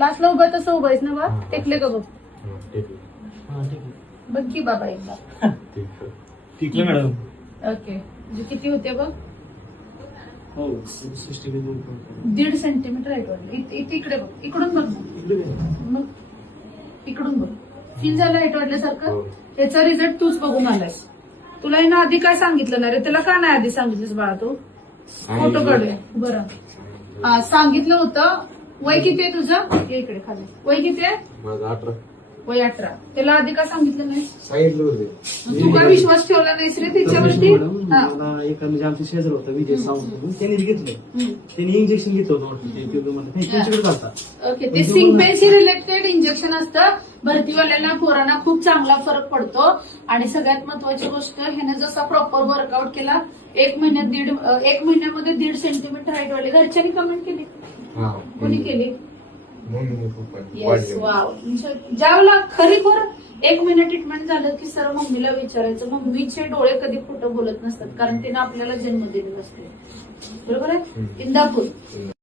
क्लासला उभा तसं उभं आहेस ना बा? टेकले का बघ? हा, ठीक आहे. बघ की बाबा एकदा. ठीक आहे मॅडम. ओके, म्हणजे किती होते बघ? हो 60 1.5 सेंटीमीटर हाईट वाढली. इथे इकडे बघ, इकडून बघ ना. मग इकडून बघ, फील झालं हाईट वाढल्यासारखं. त्याचा रिझल्ट तूच बघून आलास. तुला हिनं आधी काय सांगितलं ना रे? त्याला का नाही आधी सांगितलंस बाळा तू? फोटो काढूया बरं. हा, सांगितलं होतं. वय किती आहे तुझं? ये इकडे खाली. वय किती आहे? माझं 18. वय 18. त्याला आधी का सांगितलं नाही? सांगितलं होते. तू का विश्वास ठेवला नाहीस रे त्याच्यावरती? हा. मला एका म्हणजे आमच्या शेजार होता विजय सावंत म्हणून, त्यांनीच घेतलं. त्यांनी इंजेक्शन घेतलं होतं वाटतं ते ट्यूब मध्ये. त्यांच्याकडे जातात. ओके, ते सिंगपेनशी रिलेटेड इंजेक्शन असतं. भरतीवाल्यांना पोरांना खूप चांगला फरक पडतो. आणि सगळ्यात महत्वाची गोष्ट, ह्याने जसा प्रॉपर वर्कआउट केला, 1 महिन्यामध्ये 1.5 सेंटीमीटर हाईट वाढली. घरच्यांनी कमेंट केली? कोणी केली? Yes, wow. ज्यावेळेला खरीखोर 1 महिना ट्रीटमेंट झालं की सर मम्मीला विचारायचं. मम्मीचे डोळे कधी खोटं बोलत नसतात, कारण तिने आपल्याला जन्म दिलेला असतो. बरोबर आहे? इंदापूर